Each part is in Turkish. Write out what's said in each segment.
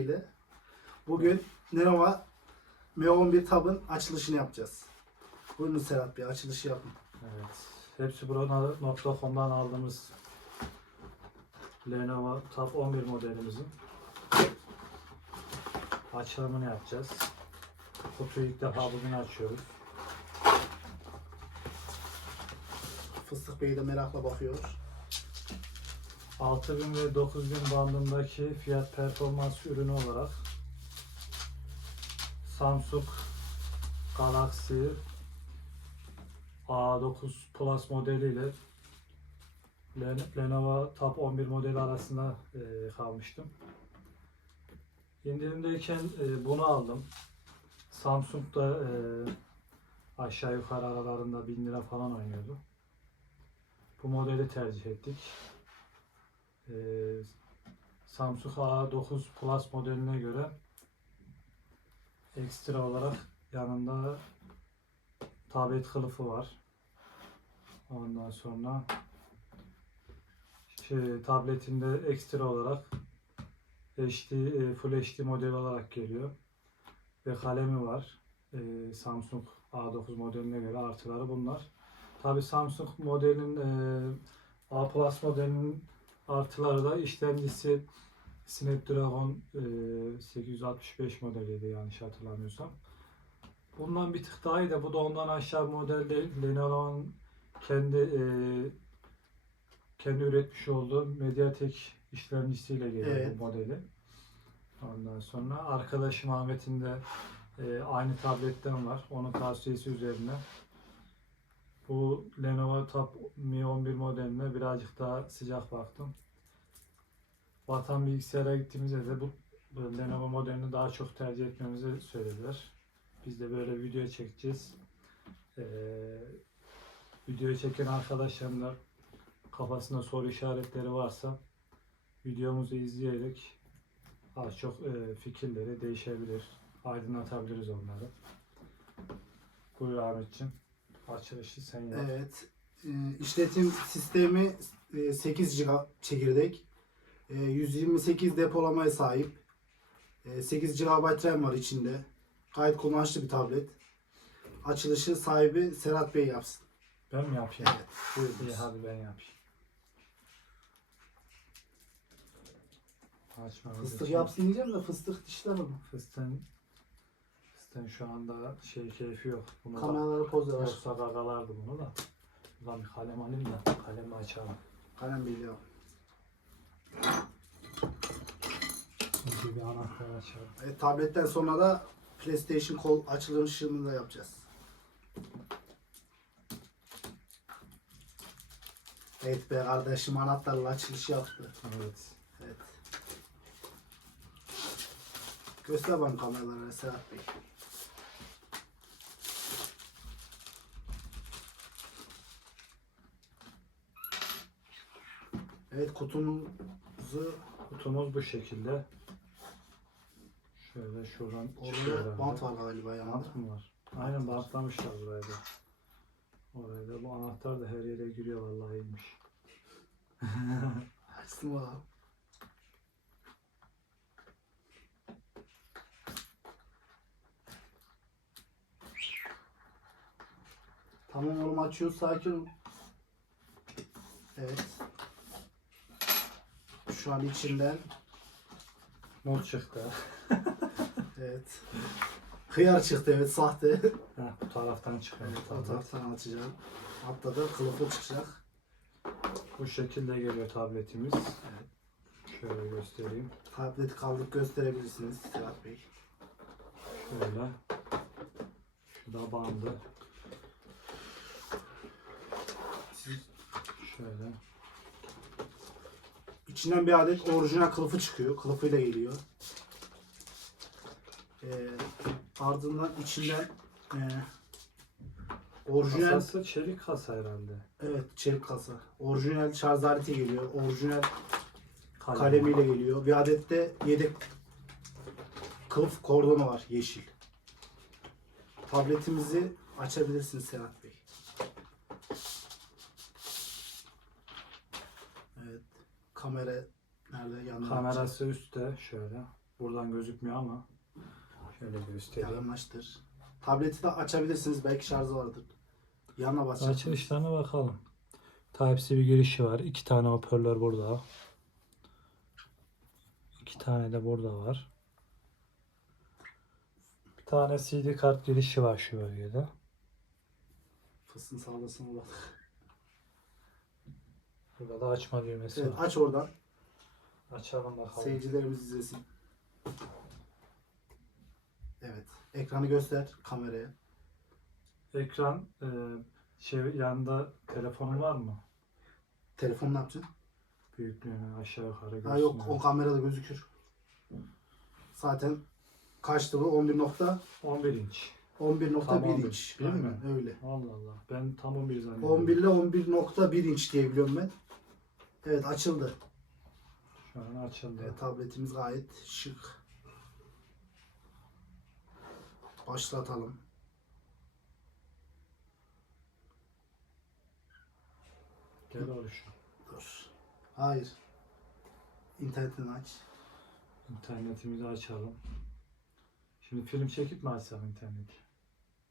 ile bugün Lenovo M11 Tab'ın açılışını yapacağız. Buyurun Serhat Bey açılışı yapın. Evet. Hepsi burada.com'dan aldığımız Lenovo Tab 11 modelimizin açılımını yapacağız. Kutuyu ilk defa bugün açıyoruz. Fıstık Bey de merakla bakıyor. 6000 ve 9000 bandındaki fiyat performans ürünü olarak Samsung Galaxy A9 Plus modeliyle Len- Lenovo Tab 11 modeli arasında e, kalmıştım. İndirimdeyken e, bunu aldım. Samsung da e, aşağı yukarı aralarında 1000 lira falan oynuyordu. Bu modeli tercih ettik. Ee, Samsung A9 Plus modeline göre ekstra olarak yanında tablet kılıfı var. Ondan sonra şey, tabletinde ekstra olarak HD, e, Full HD model olarak geliyor. Ve kalemi var. Ee, Samsung A9 modeline göre artıları bunlar. Tabi Samsung modelin e, A Plus modelinin Artıları da işlemcisi Snapdragon e, 865 modeliydi yanlış hatırlamıyorsam. Bundan bir tık daha iyi de bu da ondan aşağı model değil. Lenovo'nun kendi e, kendi üretmiş olduğu Mediatek işlemcisiyle geliyor Evet. bu modeli. Ondan sonra arkadaşım Ahmet'in de e, aynı tabletten var. Onun tavsiyesi üzerine bu Lenovo Tab Mi 11 modeline birazcık daha sıcak baktım. Vatan bilgisayara gittiğimizde de bu, bu Lenovo modelini daha çok tercih etmemizi söylediler. Biz de böyle video çekeceğiz. Ee, videoyu çeken arkadaşlarım da kafasında soru işaretleri varsa videomuzu izleyerek az çok e, fikirleri değişebilir. Aydınlatabiliriz onları. Buyur Ahmetciğim. Açılışı sen yap. Evet. Ee, işletim sistemi e, 8 GB çekirdek. E, 128 depolamaya sahip. E, 8 GB RAM var içinde. Gayet kullanışlı bir tablet. Açılışı sahibi Serhat Bey yapsın. Ben mi yapayım? Evet. İyi hadi ben yapayım. Açmamız Fıstık yapsın diyeceğim de fıstık dişler mi? Fıstığın, fıstığın şu anda şey keyfi yok. Bunu da, Kameraları poz ver. yoksa gagalardı bunu da. Ulan bir kalem alayım da kalemle açalım. Kalem biliyor. Önce bir anahtar açalım. Evet, tabletten sonra da PlayStation kol açılışını da yapacağız. Evet be kardeşim anahtarla açılış yaptı. Evet. Evet. Göster bana kameralara Serhat Bey. Evet kutumuzu Kutumuz bu şekilde. Şöyle şuradan orada bant var galiba yanında. Bant mı var? Aynen bantlamışlar buraya da. Oraya da bu anahtar da her yere giriyor vallahi iyiymiş. Açtım valla. Tamam oğlum açıyor sakin ol. Evet. Şu an içinden Muz çıktı. evet. Hıyar çıktı evet sahte. Bu taraftan çıkıyor. evet o tablet. taraftan açacağım. Altta da kılıfı çıkacak. Bu şekilde geliyor tabletimiz. Şöyle göstereyim. Tableti kaldık gösterebilirsiniz Serhat Bey. Şöyle. Şu da bandı. Şöyle. İçinden bir adet orijinal kılıfı çıkıyor. Kılıfıyla geliyor. Ee, ardından içinden e, orijinal Kasası çelik kasa herhalde. evet çelik kasa. Orijinal şarj aleti geliyor. Orijinal Kalem. kalemiyle geliyor. Bir adet de yedek kılıf kordonu var yeşil. Tabletimizi açabilirsiniz Serhat Bey. Evet. Kamera nerede? Yanında. Kamerası üstte şöyle. Buradan gözükmüyor ama şöyle göstereyim. Yakınlaştır. Tableti de açabilirsiniz. Belki şarjı vardır. Yanına basacaksınız. Açılışlarına bakalım. Type-C bir girişi var. İki tane hoparlör burada. İki tane de burada var. Bir tane CD kart girişi var şu bölgede. Fıstın sağlasın ulan. Burada da açma düğmesi Evet var. aç oradan. Açalım bakalım. Seyircilerimiz izlesin. Evet. Ekranı göster kameraya. Ekran e, şey yanında telefonun var mı? Telefon ne yapacaksın? Büyüklüğünü aşağı yukarı Ha yok o kamerada gözükür. Zaten kaçtı bu? 11 nokta 11 inç. 11.1 Tam 11, inç. değil Aynen, mi? Öyle. Allah Allah. Ben tam 11 zannediyorum. 11 ile 11.1 inç diye biliyorum ben. Evet açıldı. Şu an açıldı. Evet, tabletimiz gayet şık. Başlatalım. Gel oluşu. Dur. Hayır. İnternetini aç. İnternetimizi açalım. Şimdi film çekip mi açsam interneti?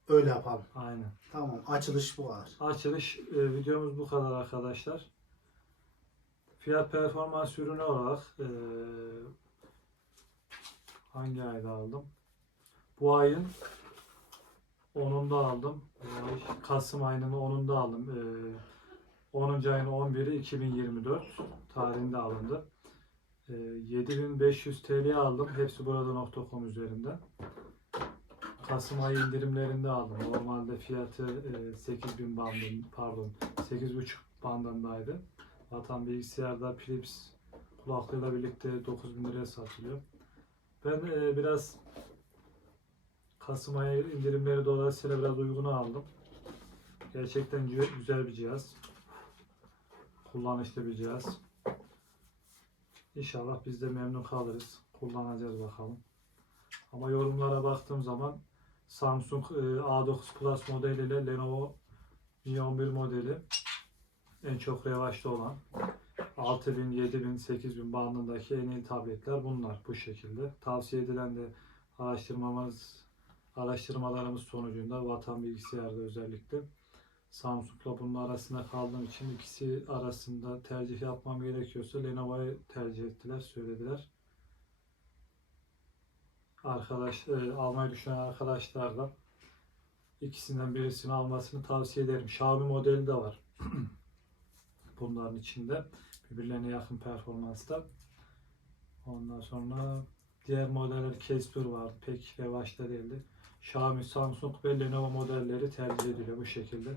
Öyle yapalım. Aynen. Tamam. Açılış bu kadar. Açılış e, videomuz bu kadar arkadaşlar. Fiyat performans ürünü olarak e, hangi ayda aldım? Bu ayın 10'unda aldım. Kasım ayının 10'unda aldım. E, 10. ayın 11'i 2024 tarihinde alındı. E, 7500 TL aldım. Hepsi burada.com üzerinden. Kasım ayı indirimlerinde aldım. Normalde fiyatı e, 8000 bandın pardon 8.5 bandındaydı. Vatan bilgisayarda Philips kulaklığıyla birlikte 9000 liraya satılıyor. Ben e, biraz Kasım ayı indirimleri dolayısıyla biraz uyguna aldım. Gerçekten gü- güzel bir cihaz. Kullanışlı bir cihaz. İnşallah biz de memnun kalırız. Kullanacağız bakalım. Ama yorumlara baktığım zaman Samsung e, A9 Plus modeli ile Lenovo Mi 11 modeli en çok revaçta olan 6000, 7000, 8000 bandındaki en iyi tabletler bunlar bu şekilde. Tavsiye edilen de araştırmamız araştırmalarımız sonucunda Vatan Bilgisayar'da özellikle Samsung'la bunun arasında kaldığım için ikisi arasında tercih yapmam gerekiyorsa Lenovo'yu tercih ettiler, söylediler arkadaş e, almayı düşünen arkadaşlar da ikisinden birisini almasını tavsiye ederim. Xiaomi modeli de var. Bunların içinde birbirlerine yakın performansta. Ondan sonra diğer modeller Casper vardı. Pek revaçta değildi. Xiaomi, Samsung ve Lenovo modelleri tercih ediliyor bu şekilde.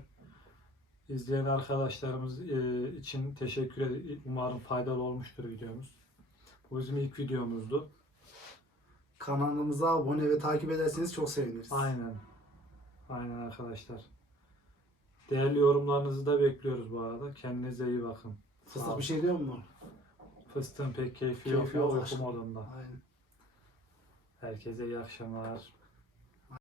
İzleyen arkadaşlarımız e, için teşekkür ederim. Umarım faydalı olmuştur videomuz. Bu bizim ilk videomuzdu. Kanalımıza abone ve takip ederseniz çok seviniriz. Aynen. Aynen arkadaşlar. Değerli yorumlarınızı da bekliyoruz bu arada. Kendinize iyi bakın. Sağ Fıstık bir şey diyor mu? Fıstığın pek keyfi, Keyfi yok ya yok uyku aşkım. modunda. Aynen. Herkese iyi akşamlar.